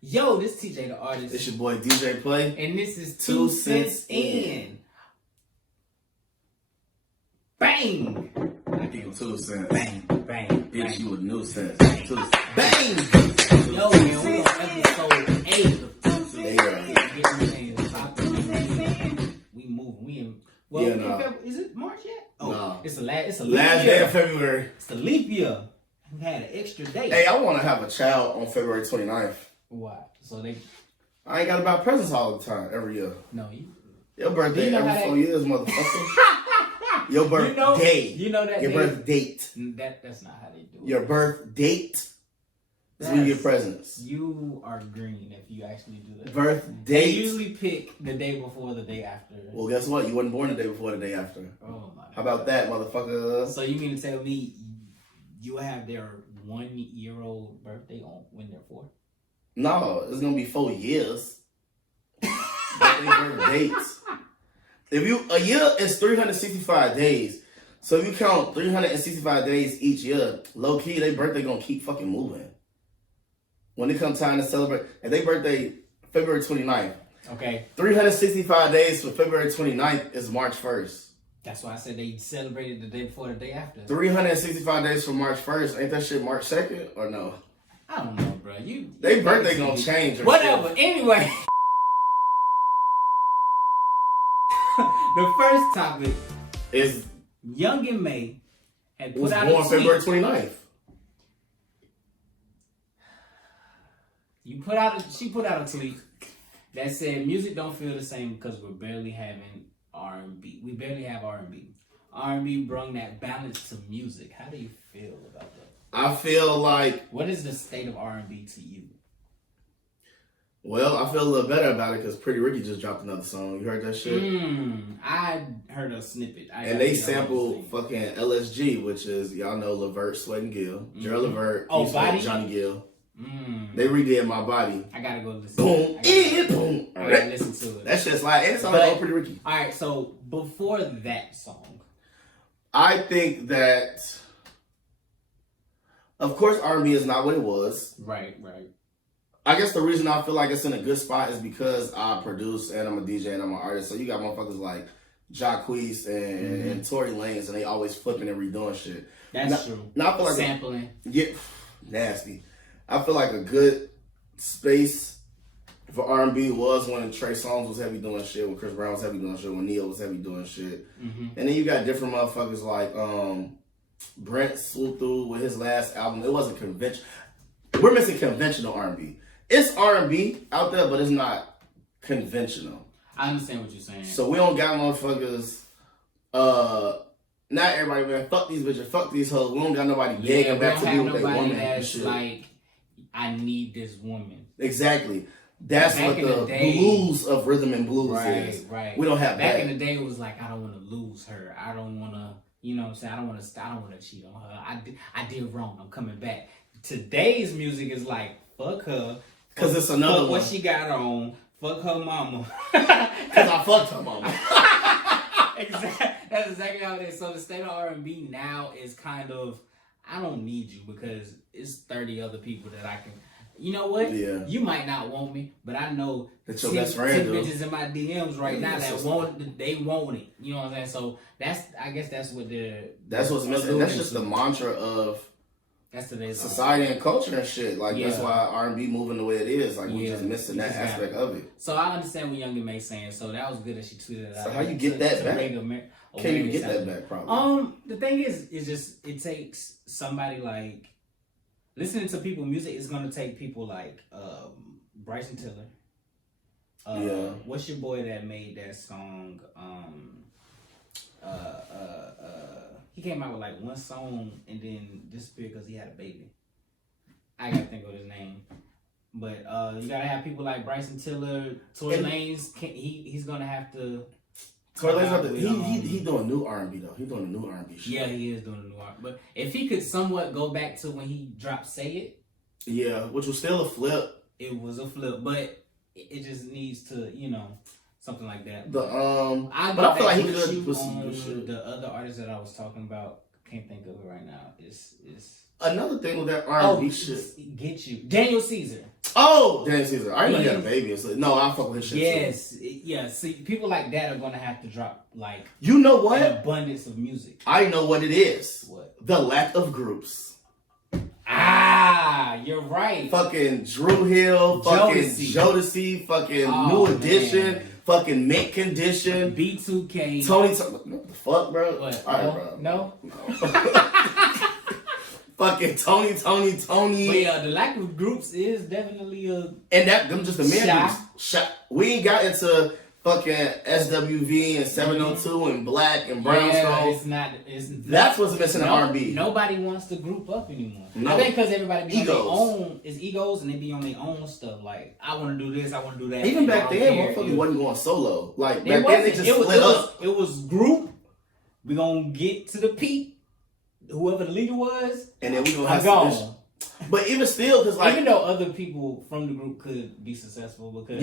Yo, this TJ the Artist. It's your boy DJ Play. And this is 2 Cents In. Bang! I give you 2 cents. Bang, bang, Bitch, bang. you a new sense. Bang! 2 cents. Bang! Yo, man, we on episode 8 of 2 Cents In. We moving. We in. Well, Yeah, nah. Is it March yet? Oh, Nah. It's the last Last day of February. It's the leap year. We had an extra day. Hey, I want to have a child on February 29th. Why? So they. I ain't got to buy presents all the time, every year. No, you. Your birthday You know every how 4 years, motherfucker. Your birthday. You know that. Your birth date. That's not how they do it. Your birth date is when you get presents. You are green if you actually do that. Birth They date. usually pick the day before, the day after. Well, guess what? You wasn't born the day before, the day after. Oh my. How about that, motherfucker? So you mean to tell me you will have their 1-year-old birthday on when they're 4? No, it's gonna be 4 years. Birth dates. If a year is 365 days, so if you count 365 days each year, low key, their birthday gonna keep fucking moving. When it comes time to celebrate, and their birthday February 29th. Okay. 365 days for February 29th is March 1st. That's why I said they celebrated the day before, the day after. 365 days for March 1st. Ain't that shit March 2nd or no? I don't know, bro. Their birthday gonna change. Whatever. Anyway. The first topic Is Young and May had put was out born a tweet. February 29th. She put out a tweet that said music don't feel the same because we're barely having R&B. We barely have R&B. R&B brung that balance to music. How do you feel about that? I feel like, What is the state of R&B to you? well, I feel a little better about it because Pretty Ricky just dropped another song. You heard that shit? I heard a snippet. And they sampled fucking LSG, which is, y'all know, Levert, Sweat and Gill. Gerald Levert, Body? Johnny Gill. They redid My Body. I gotta go listen. Boom, boom. I gotta listen to it. That shit's like, and it's on like Pretty Ricky. All right, so before that song, I think that, of course, R&B is not what it was. Right. I guess the reason I feel like it's in a good spot is because I produce and I'm a DJ and I'm an artist. So you got motherfuckers like Jacquees and Tory Lanez, and they always flipping and redoing shit. That's true. Now I feel like sampling. Nasty. I feel like a good space for R&B was when Trey Songz was heavy doing shit, when Chris Brown was heavy doing shit, when Neo was heavy doing shit. And then you got different motherfuckers like Brent swooped through with his last album. It wasn't conventional. We're missing conventional R&B. It's R&B out there, but it's not conventional. I understand what you're saying. So we don't got motherfuckers. Not everybody, man. Fuck these bitches. Fuck these hoes. We don't got nobody begging back to be with their woman and shit. Like, I need this woman. Exactly. That's back what the blues of rhythm and blues is. Right. We don't have back that. in the day. It was like, I don't want to lose her. I don't want to. You know what I'm saying? I don't want to cheat on her. I did wrong. I'm coming back. Today's music is like, fuck her. Because it's another fuck one. What she got on. Fuck her mama. Because I fucked her mama. Exactly. That's exactly how it is. So the state of R&B now is kind of, I don't need you because it's 30 other people that I can. You know what? Yeah. You might not want me, but I know that's your best friend, 10 bitches in my DMs right now that they want it. You know what I'm saying? So I guess that's what that's what's missing. That's just the mantra of today's society and culture and shit. Like that's why R&B moving the way it is. Like we're just missing that aspect of it. So I understand what Young and May saying. So that was good that she tweeted out. So how you get that back? Can't even get that back, probably. The thing is just it takes somebody like listening to people music is gonna take people like Bryson Tiller. What's your boy that made that song? He came out with like one song and then disappeared because he had a baby. I gotta think of his name. But you gotta have people like Bryson Tiller, Tory Lanez. He's gonna have to. Tory Lanez, he doing new R&B though. He doing a new R&B shit. Yeah, he is doing a new R&B. But if he could somewhat go back to when he dropped "Say It," yeah, which was still a flip. It was a flip, but it just needs to, something like that. But I feel like he could put some good shit. The other artist that I was talking about, can't think of it right now. Is another thing with that R&B shit. Get you, Daniel Caesar. Oh, Dan Caesar. I didn't know he had a baby. So, no, I fuck with his shit. Yes, yeah. See, people like that are gonna have to drop like you know what? an abundance of music. I know what it is. What? The lack of groups. Ah, you're right. Fucking Drew Hill, fucking Jodeci, fucking New Edition, fucking Mint Condition, B2K, Tony. What the fuck, bro? What? All right, bro. No. Fucking Tony. But yeah, the lack of groups is definitely a and them just the men groups. We ain't got into fucking SWV and 702 and Black and Brownstone. It's not. That's what's missing in R&B. Nobody wants to group up anymore. No. I think because everybody be egos. on their own. It's egos, and they be on their own stuff. Like I want to do this, I want to do that. Even back then, motherfuckers wasn't going solo. Like back then, they just split up. It was group. We gonna get to the peak. Whoever the leader was, and then we gonna have gone. But even still, because like even though other people from the group could be successful, because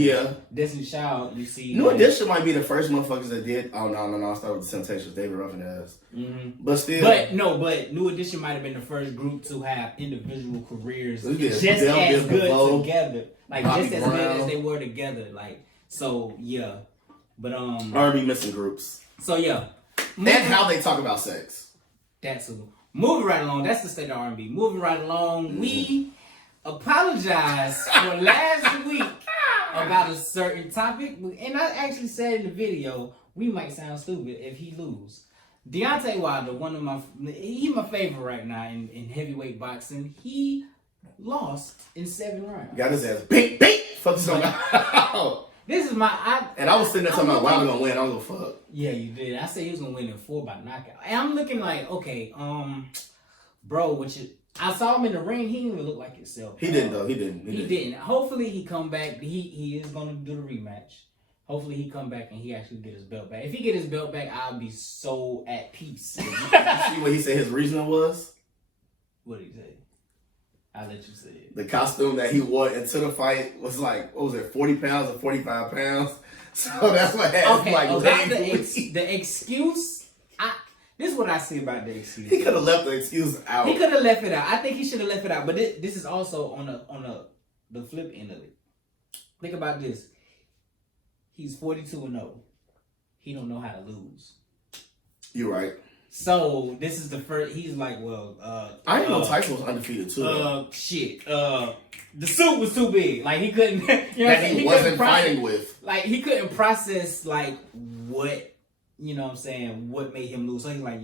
Destiny Child, you see, New Edition might be the first motherfuckers that did. Oh no! I started with the Temptations, David Ruffin ass. Mm-hmm. But still, but New Edition might have been the first group to have individual careers just as good together, like Bobby just as Brown. good as they were together. Like so, yeah. But R&B missing groups. So yeah, and how they talk about sex. That's a moving right along. That's the state of R&B. Moving right along. We apologize for last week about a certain topic, and I actually said in the video we might sound stupid if he lose. Deontay Wilder, he's my favorite right now in heavyweight boxing. He lost in 7 rounds. Got his ass beat. Fuck somebody. This is my. And I was sitting there talking about Wilder gonna win. I was gonna fuck. Yeah, you did. I said he was gonna win in 4 by knockout. And I'm looking like, okay, bro, I saw him in the ring. He didn't even look like himself. He didn't though. He didn't. Hopefully he come back. He is gonna do the rematch. Hopefully he come back and he actually get his belt back. If he get his belt back, I'll be so at peace. You see what he said his reasoning was? What did he say? I'll let you say it. The costume that he wore into the fight was like, what was it, 40 pounds or 45 pounds? So that's what had the excuse. This is what I see about the excuse. He could have left the excuse out. He could have left it out. I think he should have left it out. But this is also on the flip end of it. Think about this. He's 42-0. He don't know how to lose. You're right. So this is the first. He's like, well, I didn't know Tyson was undefeated too. The suit was too big. Like he couldn't. You know that he wasn't fighting with. Like he couldn't process like what. You know what I'm saying? What made him lose? So he's like, I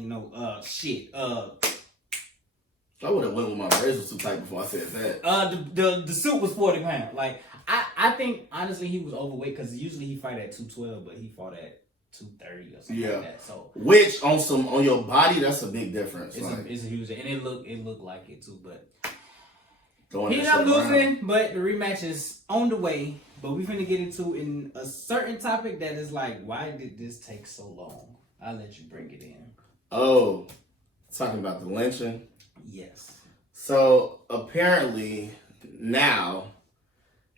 would have went with my braids was too tight before I said that. The suit was 40 pounds. Like I think honestly he was overweight because usually he fight at 212, but he fought at 230 or something like that. So which on your body, that's a big difference. It's a huge, and it looked like it too. But he ended up losing. But the rematch is on the way. But we're finna get into in a certain topic that is like, why did this take so long? I'll let you bring it in. Oh, talking about the lynching? Yes. So get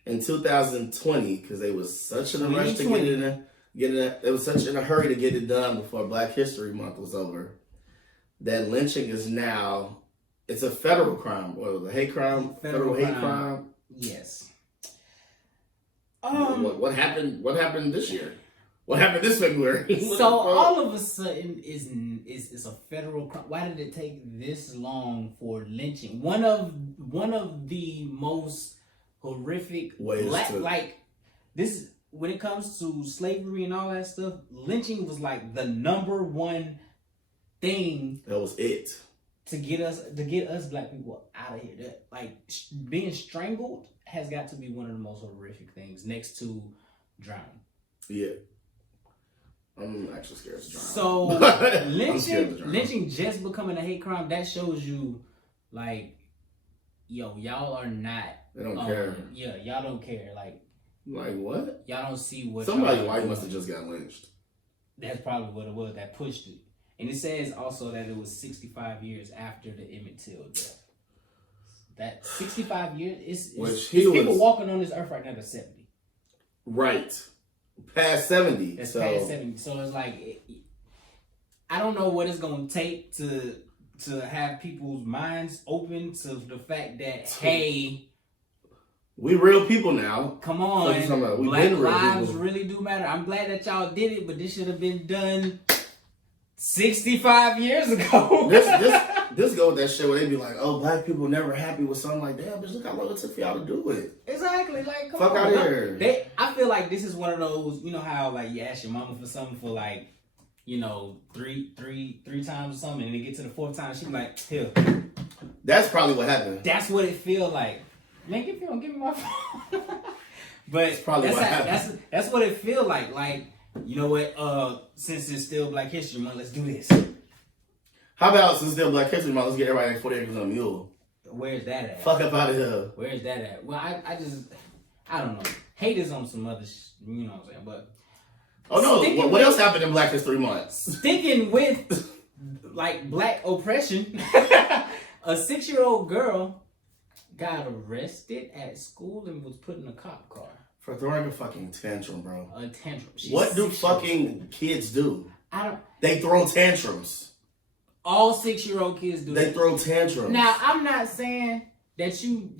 in 2020, because they was such in a rush to they was such in a hurry to get it done before Black History Month was over, that lynching is now, it's a federal crime, or the hate crime, federal hate crime. Yes. What happened? What happened this year? What happened this February? So all of a sudden, it's a federal crime. Why did it take this long for lynching? One of the most horrific ways this. When it comes to slavery and all that stuff, lynching was like the number one thing. That was it to get us Black people out of here. That being strangled has got to be one of the most horrific things next to drowning. Yeah. I'm actually scared to drown. So lynching just becoming a hate crime, that shows you y'all are not. They don't care. Yeah, y'all don't care. Like what? Y'all don't see what somebody white must have just got lynched. That's probably what it was that pushed it. And it says also that it was 65 years after the Emmett Till death. That 65 years is people walking on this earth right now to 70. Right. Past 70. That's past 70. So it's like, I don't know what it's going to take to have people's minds open to the fact that, hey, We real people now. Come on. We Black been real lives people. really do matter. I'm glad that y'all did it, but this should have been done 65 years ago. This go with that shit where they be like, oh, black people never happy with something like that. But look how long it took for y'all to do it. Exactly. Like, come Fuck on. out of here. I feel like this is one of those, you know how like you ask your mama for something for like, you know, three times or something, and they get to the fourth time, she be like, here. That's probably what happened. That's what it feel like. Man, give me my phone. But that's probably what happened. That's what it feel like. Like, you know what? Since it's still Black History Month, let's do this. How about since it's still Black History Month, let's get everybody 40 acres on a mule. Where's that at? Fuck up out of here. Where's that at? Well, I don't know. Hate is on some other you know what I'm saying, but oh no, what else happened in Black History Month? Sticking with like black oppression, a 6-year-old girl got arrested at school and was put in a cop car. For throwing a fucking tantrum, bro. A tantrum. What do fucking kids do? They throw tantrums. All 6-year-old kids do. They throw tantrums. Now, I'm not saying that you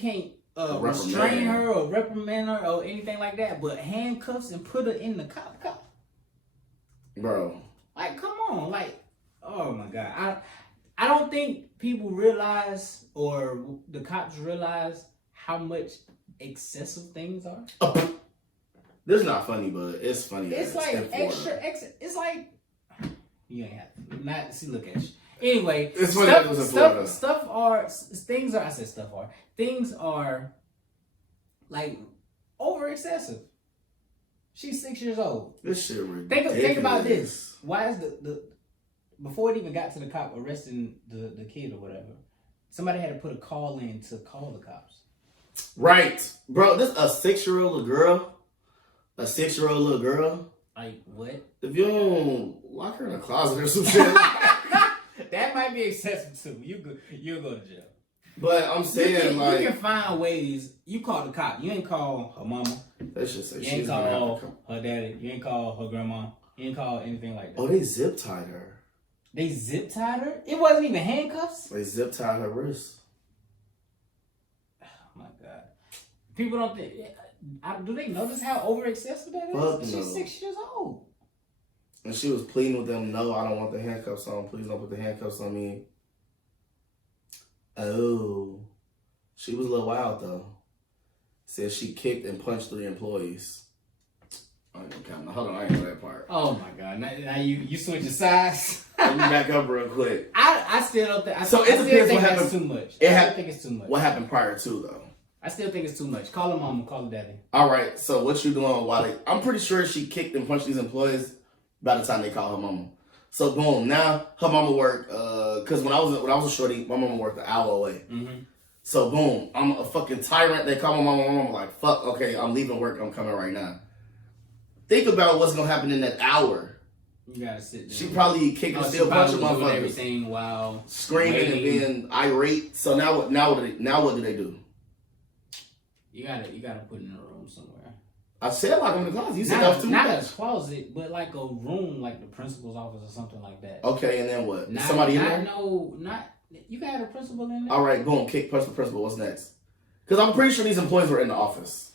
can't restrain her or reprimand her or anything like that, but handcuffs and put her in the cop car. Bro. Like, come on. Like, oh my God. I don't think people realize or the cops realize how much excessive things are. This is not funny, but it's funny. It's like extra. It's like you ain't have to. Not see. Look at you. Anyway, it's funny that it was in Florida. Things are like over excessive. She's 6 years old. This shit ridiculous. Think about this. Why is the before it even got to the cop arresting the kid or whatever, somebody had to put a call in to call the cops. Right. Bro, this a 6-year-old little girl. A 6-year-old little girl. Like what? If you don't lock her in a closet or some shit. That might be excessive too. You'll go to jail. But I'm saying you can find ways. You call the cop. You ain't call her mama. That should say you ain't call her daddy. You ain't call her grandma. You ain't call anything like that. Oh, they zip tied her. They zip tied her? It wasn't even handcuffs? They zip tied her wrist. Oh my God. People don't think. Do they notice how over excessive that is? Fuck She's no. 6 years old. And she was pleading with them, no, I don't want the handcuffs on. Please don't put the handcuffs on me. Oh. She was a little wild, though. Said she kicked and punched 3 employees. I ain't gonna count. Hold on, I ain't know that part. Oh, my God. Now you switching sides? Let me back up real quick. I still don't think... So it depends what happened. That's too much. I think it's too much. What happened prior to, though? I still think it's too much. Call her mama, call her daddy. All right, so what you doing while I'm pretty sure she kicked and punched these employees by the time they call her mama. So boom, now her mama worked, cause when I was a shorty, my mama worked an hour away. Mm-hmm. So boom, I'm a fucking tyrant. They call my mama like, fuck, okay, I'm leaving work, I'm coming right now. Think about what's gonna happen in that hour. You gotta sit there. She probably kicking and still punching motherfuckers. Everything while screaming and being irate. So now what do they do? You gotta put in a room somewhere. I said like in the closet. You said that was too much. Not a closet, but like a room, like the principal's office or something like that. Okay, and then what? Somebody in there? You got a principal in there. All right, boom, punch the principal. What's next? Because I'm pretty sure these employees were in the office.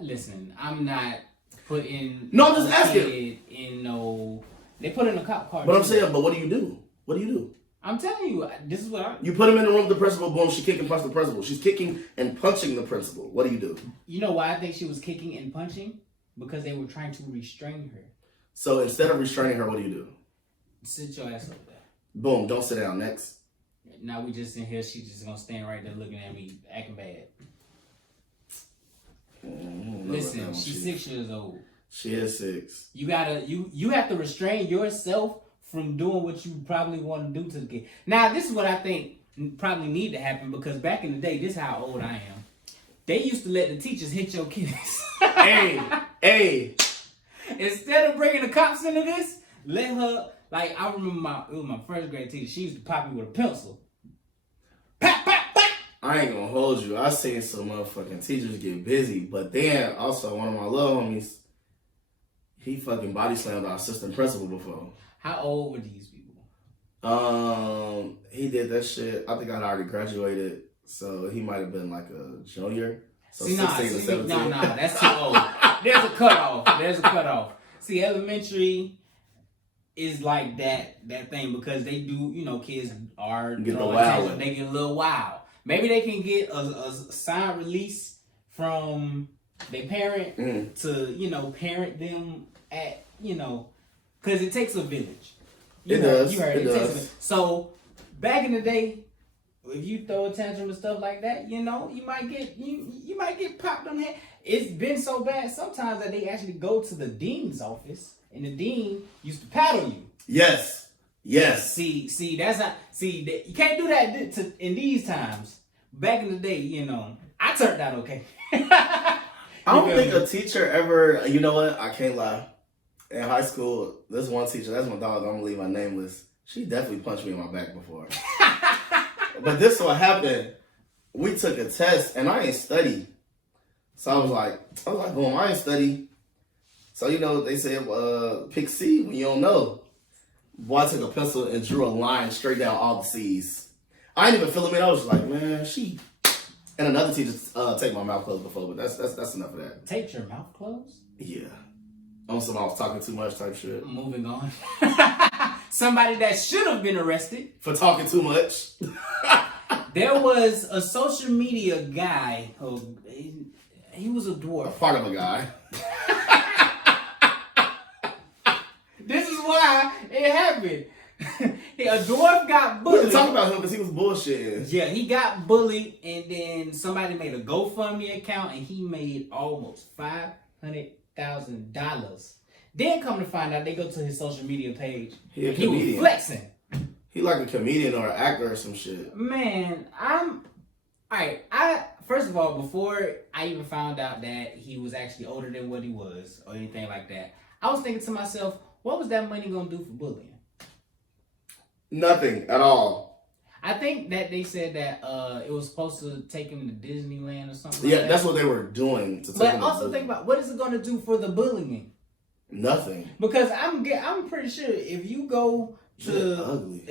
Listen, I'm not putting. No, I'm just asking. They put in a cop car. But I'm saying, but what do you do? What do you do? I'm telling you, this is what You put him in the room with the principal, boom, she kick and punch the principal. She's kicking and punching the principal. What do you do? You know why I think she was kicking and punching? Because they were trying to restrain her. So instead of restraining her, what do you do? Sit your ass over there. Boom, don't sit down. Next. Now we just in here, she's just gonna stand right there looking at me, acting bad. Listen, she's 6 years old. She is 6. You have to restrain yourself from doing what you probably want to do to the kid. Now, this is what I think probably need to happen, because back in the day, this is how old I am. They used to let the teachers hit your kids. Hey. Instead of bringing the cops into this, let her, like, I remember it was my first grade teacher. She used to pop me with a pencil. Pop, pop, pop. I ain't gonna hold you. I seen some motherfucking teachers get busy, but then also one of my little homies, he fucking body slammed our assistant principal before. How old were these people? He did that shit. I think I'd already graduated, so he might have been like a junior. So See, 16 to 17. that's too old. There's a cutoff. See, elementary is like that thing because they do, kids are Get the throwing wild. attention, they get a little wild. Maybe they can get a signed release from their parent to, parent them at, because it takes a village. You heard it takes a village. So back in the day, if you throw a tantrum and stuff like that, you might get popped on the head. It's been so bad sometimes that they actually go to the dean's office, and the dean used to paddle you. Yes. See, that's not. See, you can't do that in these times. Back in the day, I turned out okay. I don't think a teacher ever. You know what? I can't lie. In high school, this one teacher, that's my dog. I'm gonna leave my nameless. She definitely punched me in my back before. But this what happened. We took a test and I ain't study. So I was like, boom, I ain't study. So they said pick C when you don't know. Boy, I took a pencil and drew a line straight down all the C's. I ain't even feeling it. I was just like, man, she. And another teacher taped my mouth closed before, but that's enough of that. Taped your mouth closed? Yeah. On some I was talking too much type shit. Moving on. Somebody that should have been arrested for talking too much. There was a social media guy who he was a dwarf. A part of a guy. This is why it happened. A dwarf got bullied. We can talk about him because he was bullshitting. Yeah, he got bullied, and then somebody made a GoFundMe account, and he made almost $500,000. Then come to find out, they go to his social media page. He was flexing. He like a comedian or an actor or some shit. Man, alright. First of all, before I even found out that he was actually older than what he was or anything like that, I was thinking to myself, what was that money gonna do for bullying? Nothing at all. I think that they said that it was supposed to take him to Disneyland or something. Yeah, like that. That's what they were doing. But also think about what is it gonna do for the bullying? Nothing. Because I'm pretty sure if you go to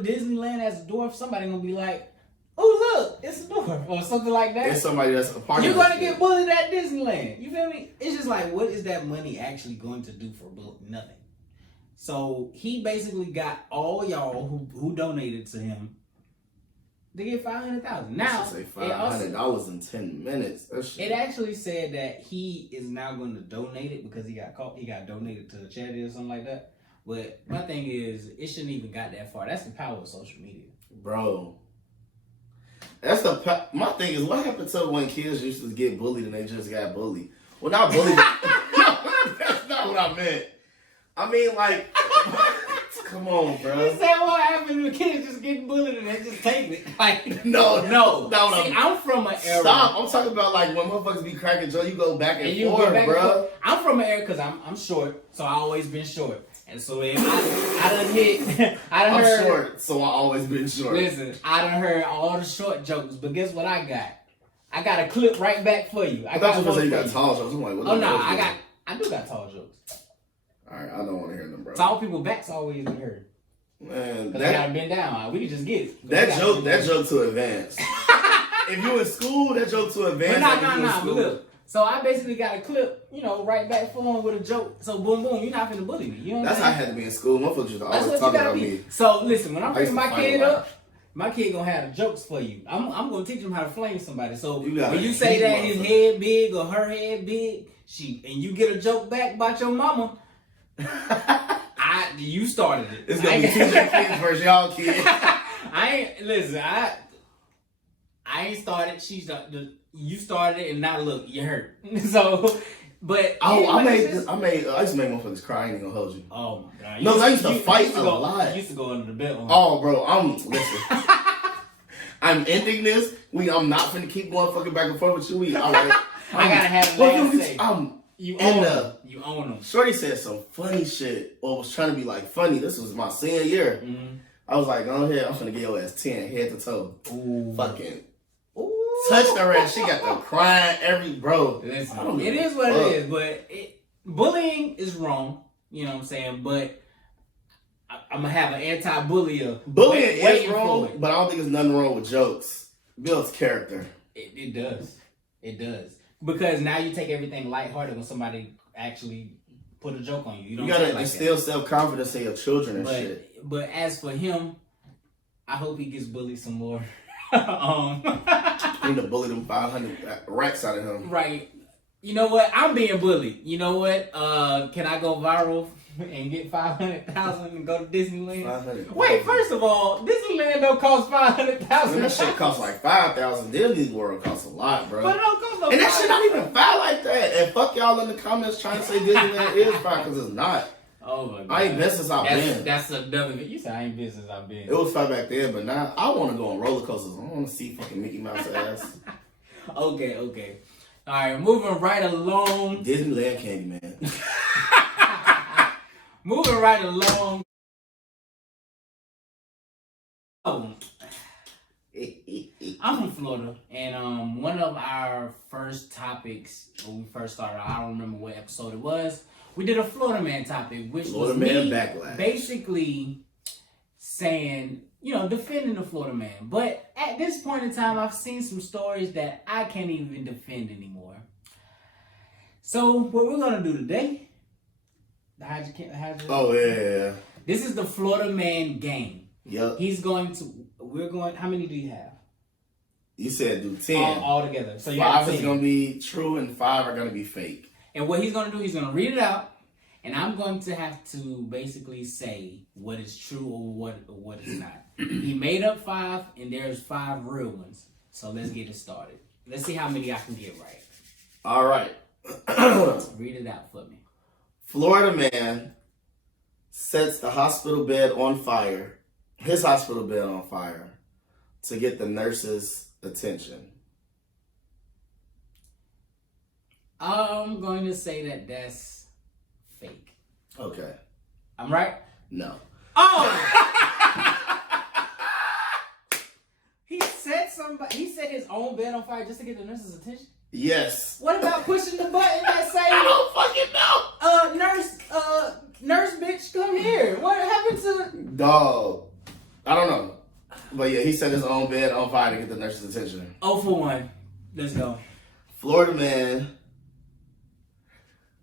Disneyland as a dwarf, somebody gonna be like, "Oh look, it's a dwarf" or something like that. It's somebody that's a part. You're gonna get bullied at Disneyland. You feel me? It's just like, what is that money actually going to do for bullying? Nothing. So he basically got all y'all who donated to him to get $500,000. Now say $500 in 10 minutes. It actually said that he is now going to donate it because he got caught. He got donated to a charity or something like that. But my thing is, it shouldn't even got that far. That's the power of social media, bro. My thing is, what happened to when kids used to get bullied and they just got bullied? Well, not bullied. That's not what I meant. I mean, like, come on, bro. You said what happened to the kids just getting bullied and they just take it? Like, no. I'm from an era. Stop. I'm talking about like when motherfuckers be cracking jokes, you go back and forth, bro. I'm from an era because I'm short, so I always been short. And so if I done hit, I'm short, so I always been short. Listen, I done heard all the short jokes, but guess what I got? I got a clip right back for you. I thought you were saying you got tall jokes. I'm like, what? Oh no, I do got tall jokes. All right, I don't want to hear them, bro. Tall people backs always be hurt. Man, they gotta bend down. We can just get it. That joke to advance. If you in school, that joke to advance. But look. So I basically got a clip, right back for him with a joke. So boom, boom, you're not finna bully me. You know that's how I had to be in school. Motherfuckers used to always talk about me. So listen, when I'm bringing my kid up, my kid gonna have the jokes for you. I'm gonna teach him how to flame somebody. So when you say that his head big or her head big, and you get a joke back about your mama, you started it. It's gonna be TJ kids versus y'all kids. I ain't started. You started it, and now look, you hurt. So, but I used to make motherfuckers cry. I ain't gonna hold you. Oh my god! No, I used to fight a lot. I used to go under the belt. Oh, bro, listen. I'm ending this. I'm not finna keep going fucking back and forth with you. I gotta have last say. You own them. Shorty said some funny shit, or was trying to be like funny. This was my senior year. Mm-hmm. I was like, go ahead, I'm finna get your ass 10, head to toe. Ooh. Fucking. Touched her ass. She got the crying bro. Listen, it is what it is, but bullying is wrong. You know what I'm saying? But I'm gonna have an anti-bullier. Bullying is wrong, but I don't think there's nothing wrong with jokes. Builds character. It does. It does. Because now you take everything lighthearted when somebody actually put a joke on you. You, don't gotta like instill self-confidence in your children and shit. But as for him, I hope he gets bullied some more. You need to bully them 500 racks out of him. Right. You know what? I'm being bullied. You know what? Can I go viral and get 500,000 and go to Disneyland? 500. Wait, first of all, Disneyland don't cost 500,000. That shit costs like 5,000. Disney World costs a lot, bro. But it don't cost no. And that shit not even fire like that. And fuck y'all in the comments trying to say Disneyland is fire because it's not. Oh my god. I ain't been since I've been. That's another. You said I ain't been since I've been. It was fire back then, but now I want to go on roller coasters. I want to see fucking Mickey Mouse ass. Okay. All right, moving right along. Disneyland Candyman. Moving right along. I'm from Florida, and one of our first topics when we first started, I don't remember what episode it was. We did a Florida man topic, which Florida was man me backlash. Basically saying, defending the Florida man. But at this point in time, I've seen some stories that I can't even defend anymore. So what we're gonna do today? Oh yeah. This is the Florida man game. Yep. How many do you have? You said do 10. All together. So you 5 have is 10. gonna be true and 5 are gonna be fake. And what he's gonna do, he's gonna read it out, and I'm going to have to basically say what is true or what is not. He made up 5, and there's 5 real ones. So let's get it started. Let's see how many I can get right. All right. Read it out for me. Florida man sets the hospital bed on fire, his hospital bed on fire, to get the nurse's attention. I'm going to say that that's fake. Okay. I'm right? No. Oh! He set his own bed on fire just to get the nurse's attention? Yes. What about pushing the button that say, I don't fucking know. nurse bitch, come here. What happened to... Dog. I don't know. But yeah, he set his own bed on fire to get the nurse's attention. 0 for 1. Let's go.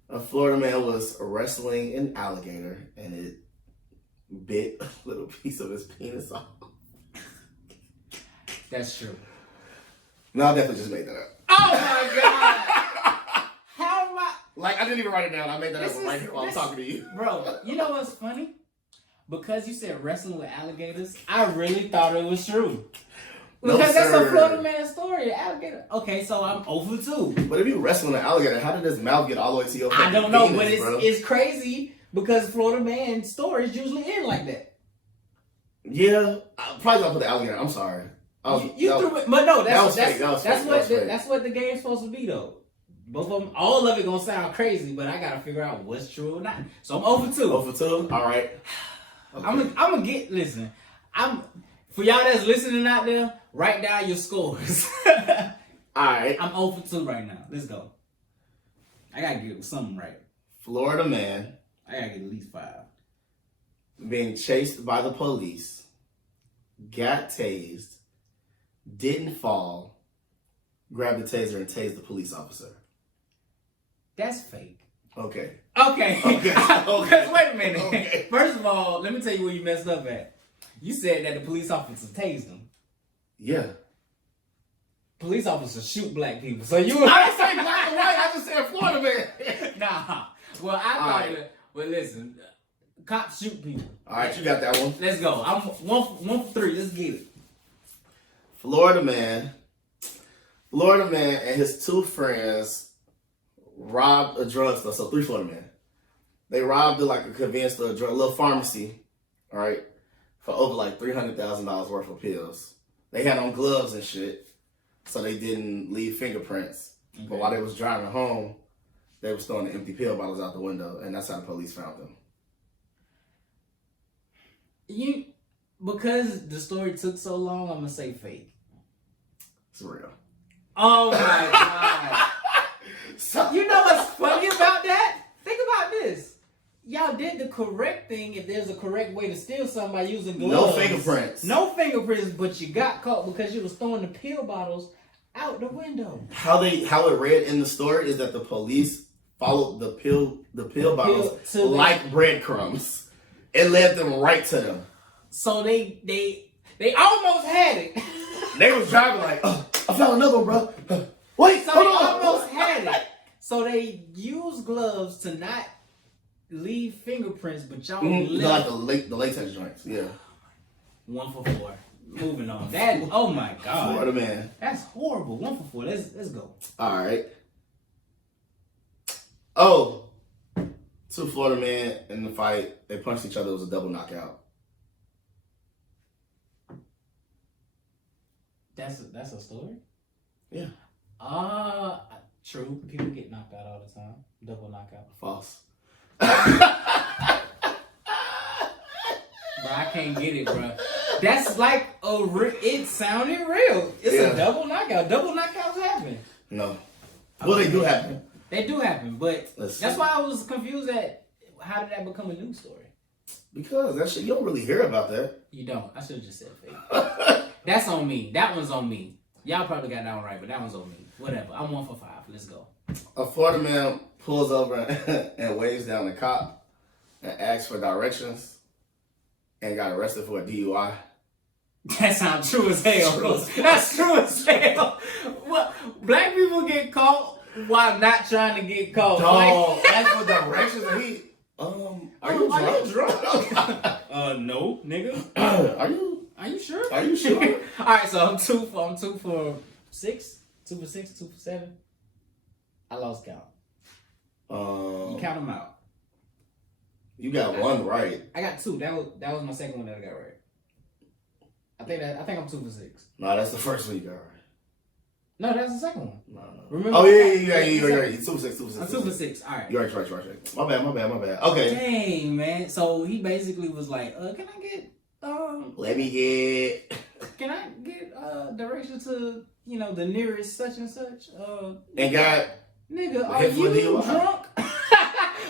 A Florida man was wrestling an alligator and it bit a little piece of his penis off. That's true. No, I definitely just made that up. Oh my god! How am I? Like, I didn't even write it down. I made that up right here while I'm talking to you. Bro, you know what's funny? Because you said wrestling with alligators, I really thought it was true. Because that's a Florida man story, alligator. Okay, so I'm 0 for 2. But if you wrestling an alligator, how did his mouth get all the way to your I don't know, penis, but it's crazy because Florida man stories usually end like that. Yeah, I probably gonna put the alligator. I'm sorry. You threw it, but no, fake. That's what the game's supposed to be though. Both of them, all of it gonna sound crazy, but I gotta figure out what's true or not. So I'm 0 for 2. 0 for 2. All right. Okay. I'm gonna get. Listen, for y'all that's listening out there. Write down your scores. All right. I'm 0 for 2 right now. Let's go. I gotta get something right. Florida man I gotta get at least 5. being chased by the police, got tased, didn't fall, grabbed the taser and tased the police officer. That's fake. Okay. Okay. Okay. Wait a minute. Okay. First of all, let me tell you where you messed up at. You said that the police officer tased him. Yeah. Police officers shoot black people. So you I didn't say black and white. I just said Florida man. Nah. Well, I thought it. Well, listen. Cops shoot people. All right, you got that one. Let's go. I'm 1 for 3. Let's get it. Florida man and his 2 friends robbed a drugstore. So 3 Florida men. They robbed a convenience store, a little pharmacy, all right, for over $300,000 worth of pills. They had on gloves and shit, so they didn't leave fingerprints. Okay. But while they was driving home, they was throwing the empty pill bottles out the window, and that's how the police found them. Because the story took so long, I'm gonna say fake. It's real. Oh my god! So you know what's funny about that? Think about this. Y'all did the correct thing if there's a correct way to steal something by using gloves. No fingerprints. No fingerprints, but you got caught because you was throwing the pill bottles out the window. How it read in the story is that the police followed the pill bottles like breadcrumbs. It led them right to them. So they almost had it. They was driving like, oh, I found another one, bro. Wait, so hold they on. almost had it. So they used gloves to not leave fingerprints, but y'all like the latex joints, yeah. 1 for 4. Moving on. That, oh my God. Florida man. That's horrible. 1 for 4. Let's go. All right. Oh, 2 Florida men in the fight. They punched each other. It was a double knockout. That's a story? Yeah. True. People get knocked out all the time. Double knockout. False. Bro, I can't get it, bro. That's like it sounded real. It's a double knockout. Double knockouts happen. No. Well, they do happen. They do happen, but that's why I was confused at how did that become a news story? Because that shit, you don't really hear about that. You don't. I should have just said fake. That's on me. That one's on me. Y'all probably got that one right, but that one's on me. Whatever. I'm 1 for 5. Let's go. A Florida man pulls over and waves down the cop and asks for directions and got arrested for a DUI. That sounds true as hell. That's true as hell. What? Black people get caught while not trying to get caught. Dog, ask for directions and he, are you drunk? No, nigga. Are you sure? Are you sure? All right, so I'm 2 for 6. 2 for 6, 2 for 7. I lost count. You count them out. You got 1 right. I got 2. That was my second one that I got right. I think I'm 2 for 6. No, that's the first one you got right. No, that's the second one. No. Remember? Oh yeah. You're right. 2 for 6. I'm 2 for 6. All right. You're right. My bad. Okay. Dang, man. So he basically was like, can I get Let me get. Can I get direction to the nearest such and such? And got. Nigga, are you drunk?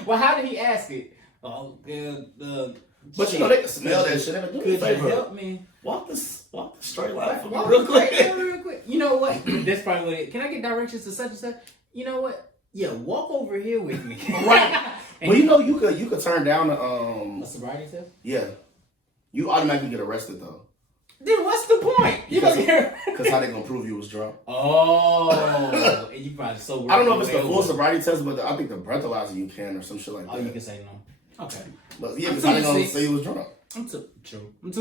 Well, how did he ask it? Oh, but they can smell that shit. Could you help me? Walk the straight line for me real quick. Real quick. You know what? That's probably what it is. Can I get directions to such and such? You know what? Yeah, walk over here with me. Right. Well, you could turn down a sobriety test. Yeah. You automatically get arrested though. Then what's the point? Because how they gonna prove you was drunk? Oh, and you probably so. I don't know if it's the full sobriety test, but I think the breathalyzer you can or some shit like that. Oh, you can say no. Okay. But yeah, because how they gonna say you was drunk? I'm 2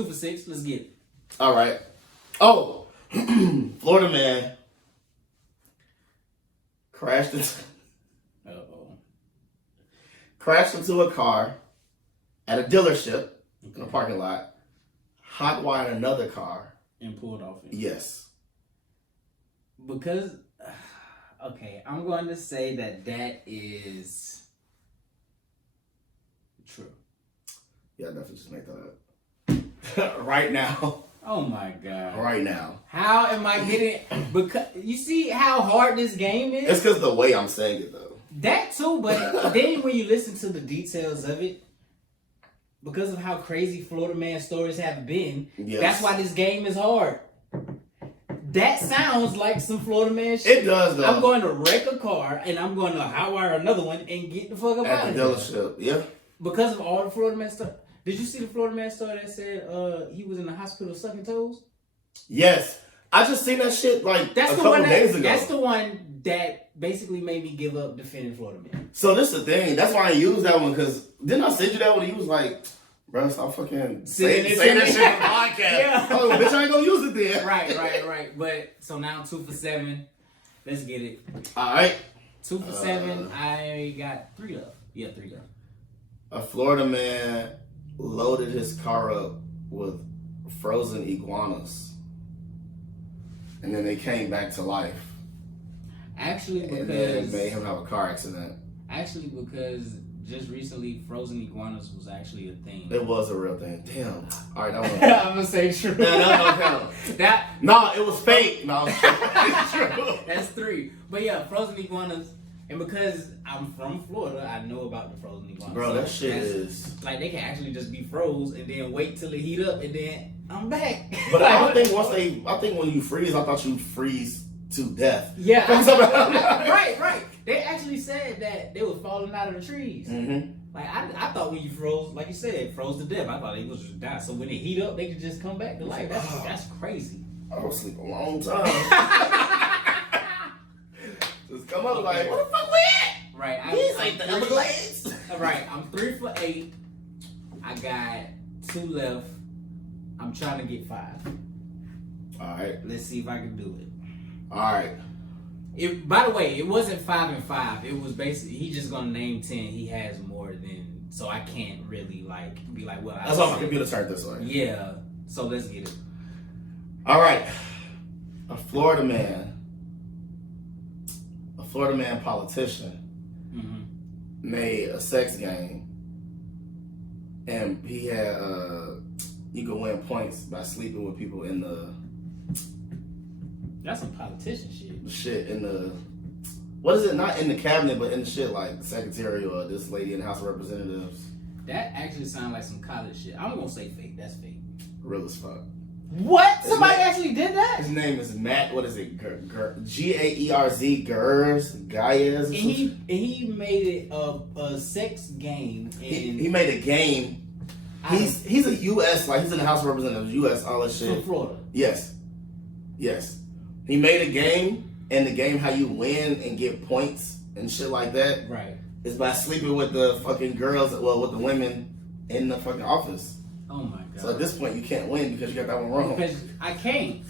for 6. Let's get it. All right. Oh, Florida man crashed into a car at a dealership in a parking lot, hotwired another car, and pulled off. Yes. Because, okay, I'm going to say that is true. Yeah, I definitely just make that up. Right now. Oh my God. Right now. How am I getting? Because you see how hard this game is. It's because the way I'm saying it though. That too, but then when you listen to the details of it, because of how crazy Florida man stories have been, that's why this game is hard. That sounds like some Florida man shit. It does though. I'm going to wreck a car and I'm going to hotwire another one and get the fuck up out of here. At the dealership, yeah. Because of all the Florida man stuff. Did you see the Florida man story that said he was in the hospital sucking toes? Yes. I just seen that shit like a couple days ago. That's the one that basically made me give up defending Florida man. So this is the thing. That's why I used that one, because didn't I send you that one? He was like, bro, stop fucking saying that shit on the podcast. Yeah. Oh, bitch, I ain't gonna use it then. Right. But so now 2 for 7. Let's get it. All right. 2 for 7. I got 3 left. Yeah, 3 left. A Florida man loaded his car up with frozen iguanas, and then they came back to life. Actually, because and then made him have a car accident. Actually, because just recently, frozen iguanas was actually a thing. It was a real thing. Damn. All right, that one. I'm gonna say true. No, it was fake. No, it's true. That's 3. But yeah, frozen iguanas. And because I'm from Florida, I know about the frozen iguanas. Bro, that shit is like they can actually just be froze and then wait till it heat up and then I'm back. But I think when you freeze, I thought you freeze to death. Yeah, right. They actually said that they were falling out of the trees. Mm-hmm. Like I thought when you froze, like you said, froze to death. I thought they was just die. So when they heat up, they could just come back to life. That's crazy. I don't sleep a long time. Just come up like, where the fuck we at? Right. These ain't the Everglades. Right. I'm 3 for 8. I got 2 left. I'm trying to get 5. All right. Let's see if I can do it. All right. By the way, it wasn't 5 and 5. It was basically he just gonna name 10. He has more than, so I can't really like be like, well, That's why my computer turned this way. Yeah. So let's get it. All right. A Florida man politician made a sex game, and he had you could win points by sleeping with people in the. That's some politician shit. In the, what is it? Not in the cabinet, but in the shit like the secretary or this lady in the House of Representatives. That actually sounds like some college shit. I'm gonna say fake. That's fake. Real as fuck. What? Somebody actually did that? His name is Matt. What is it? Gaerz. Gaez. And he made it a sex game. And He made a game. He's a U.S. like he's in the House of Representatives. U.S. all that shit. From Florida. Yes. He made a game, and the game how you win and get points and shit like that. Right. Is by sleeping with the fucking girls, well, with the women in the fucking office. Oh my god. So at this point, you can't win because you got that one wrong. Because I can't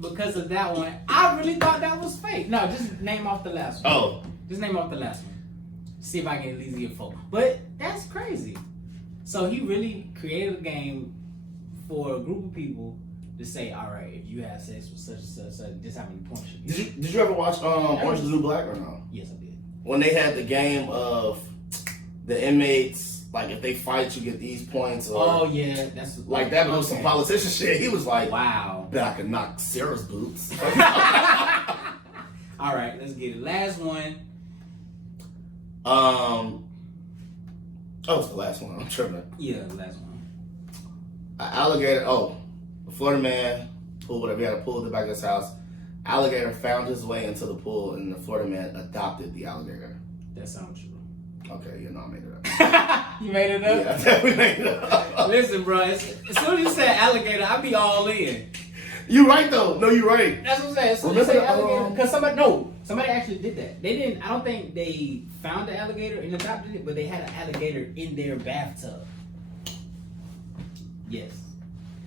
because of that one. I really thought that was fake. No, just name off the last one. Oh. Just name off the last one. See if I can at least get 4. But that's crazy. So he really created a game for a group of people to say, all right, if you have sex with such and such, this how many points you get. Did you ever watch Orange is the New Black or no? Yes, I did. When they had the game of the inmates, like if they fight, you get these points. Or, oh yeah, that's like that was some politician shit. He was like, wow, bet I could knock Sarah's boots. All right, let's get it. Last one. Oh, it's the last one. I'm tripping. Yeah, the last one. An alligator. Oh, a Florida man pool, whatever. He had a pool at the back of his house. Alligator found his way into the pool, and the Florida man adopted the alligator. That sounds true. Okay, I made it up. You made it up? Yeah, I definitely made it up. Listen, bro, as soon as you said alligator, I be all in. You right though. No, you right. That's what I'm saying. As soon as you say alligator, because somebody actually did that. They didn't. I don't think they found the alligator and adopted it, but they had an alligator in their bathtub. Yes.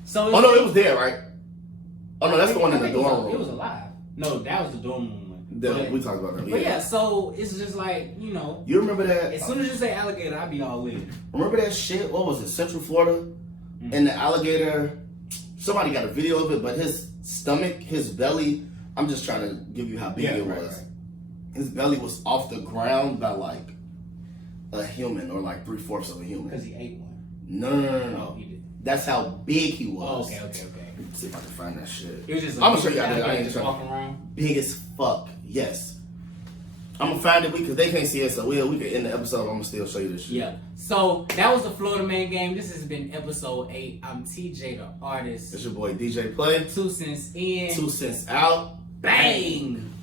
So. Oh no, it was there, right? Oh no, that's the one in the dorm room. It was alive. No, that was the dorm room one. We talked about that. But yeah, so it's just like, you know. You remember that? As soon as you say alligator, I be all in. Remember that shit? What was it? Central Florida? Mm-hmm. And the alligator, somebody got a video of it, but his stomach, his belly, I'm just trying to give you how big it was. Right. His belly was off the ground by like a human or like 3/4 of a human. Because he ate one. No. Oh, he did. That's how big he was. Oh, okay. Let's see if I can find that shit. It was just I'm gonna show you how I ain't just walking around. Big as fuck. Yes. I'm gonna find it because they can't see it, so we can end the episode. I'm gonna still show you this shit. Yeah. So that was the Florida Man game. This has been episode 8. I'm TJ the artist. It's your boy DJ Play. 2 cents in. 2 cents out. Bang.